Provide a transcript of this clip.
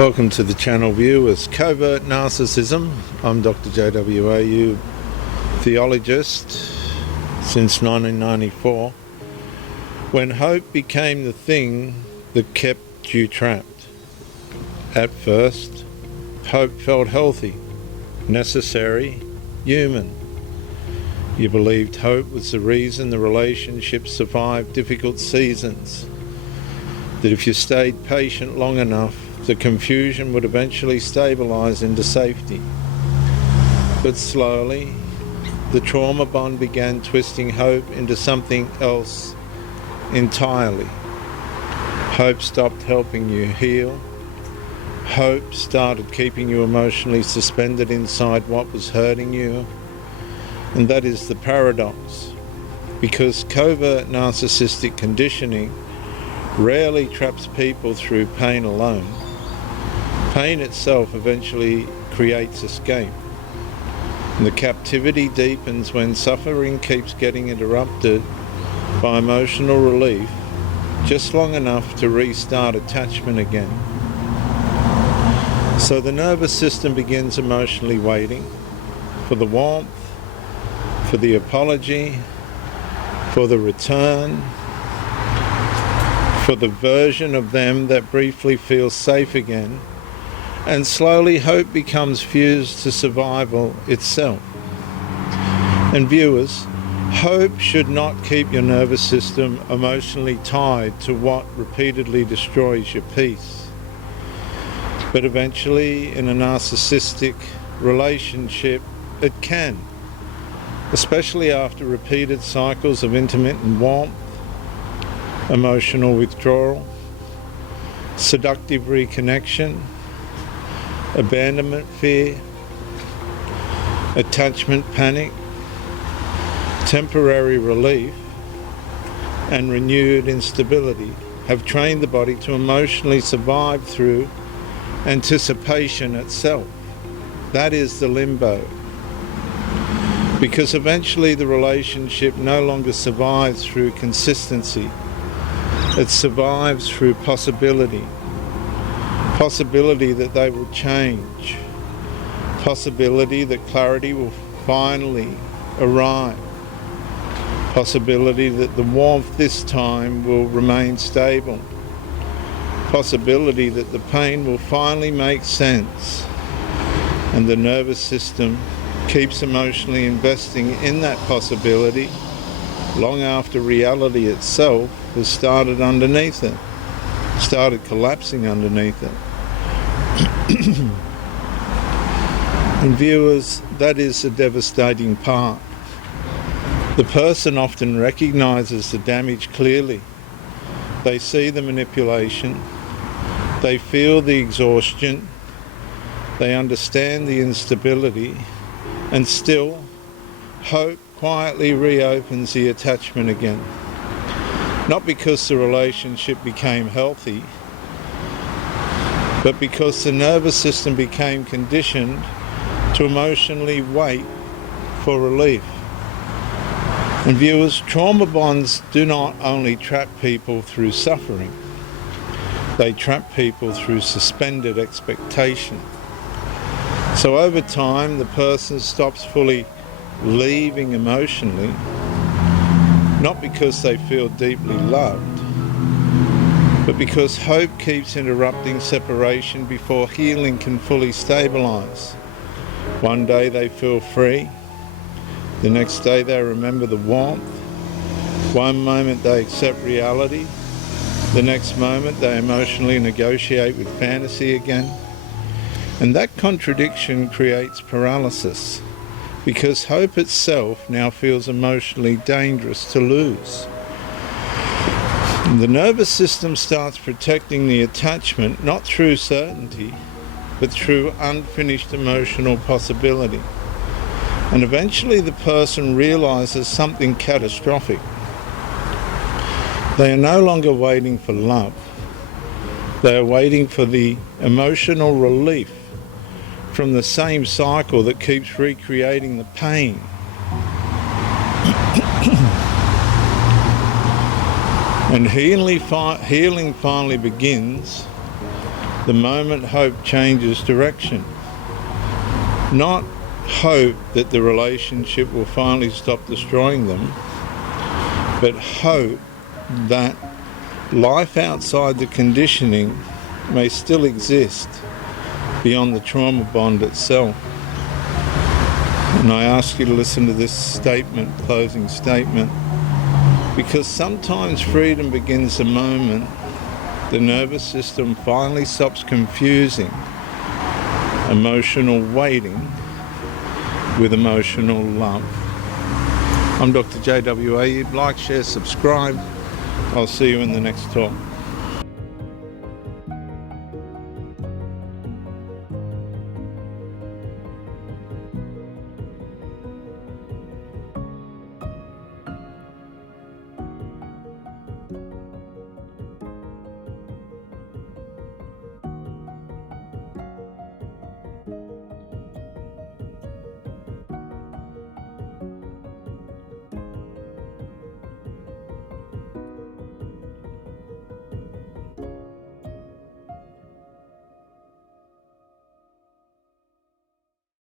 Welcome to the channel viewers. Covert Narcissism. I'm Dr. JWAU, theologist since 1994, when hope became the thing that kept you trapped. At first, hope felt healthy, necessary, human. You believed hope was the reason the relationship survived difficult seasons, that if you stayed patient long enough, the confusion would eventually stabilize into safety. But slowly, the trauma bond began twisting hope into something else entirely. Hope stopped helping you heal. Hope started keeping you emotionally suspended inside what was hurting you. And that is the paradox, because covert narcissistic conditioning rarely traps people through pain alone. Pain itself eventually creates escape. And the captivity deepens when suffering keeps getting interrupted by emotional relief just long enough to restart attachment again. So the nervous system begins emotionally waiting for the warmth, for the apology, for the return, for the version of them that briefly feels safe again. And slowly hope becomes fused to survival itself. And viewers, hope should not keep your nervous system emotionally tied to what repeatedly destroys your peace. But eventually, in a narcissistic relationship, it can, especially after repeated cycles of intermittent warmth, emotional withdrawal, seductive reconnection, abandonment fear, attachment panic, temporary relief, and renewed instability have trained the body to emotionally survive through anticipation itself. That is the limbo. Because eventually the relationship no longer survives through consistency. It survives through possibility. Possibility that they will change, possibility that clarity will finally arrive, possibility that the warmth this time will remain stable, possibility that the pain will finally make sense, and the nervous system keeps emotionally investing in that possibility long after reality itself has started collapsing underneath it. And viewers, that is a devastating part. The person often recognizes the damage clearly. They see the manipulation, they feel the exhaustion, they understand the instability, and still, hope quietly reopens the attachment again. Not because the relationship became healthy, but because the nervous system became conditioned to emotionally wait for relief. And viewers, trauma bonds do not only trap people through suffering, they trap people through suspended expectation. So over time, the person stops fully leaving emotionally, not because they feel deeply loved, but because hope keeps interrupting separation before healing can fully stabilize. One day they feel free, the next day they remember the warmth, one moment they accept reality, the next moment they emotionally negotiate with fantasy again. And that contradiction creates paralysis, because hope itself now feels emotionally dangerous to lose. The nervous system starts protecting the attachment not through certainty, but through unfinished emotional possibility. And eventually the person realizes something catastrophic. They are no longer waiting for love. They are waiting for the emotional relief from the same cycle that keeps recreating the pain. And healing finally begins the moment hope changes direction. Not hope that the relationship will finally stop destroying them, but hope that life outside the conditioning may still exist beyond the trauma bond itself. And I ask you to listen to this statement, closing statement, because sometimes freedom begins the moment the nervous system finally stops confusing emotional waiting with emotional love. I'm Dr. JWA. You'd like, share, subscribe. I'll see you in the next talk.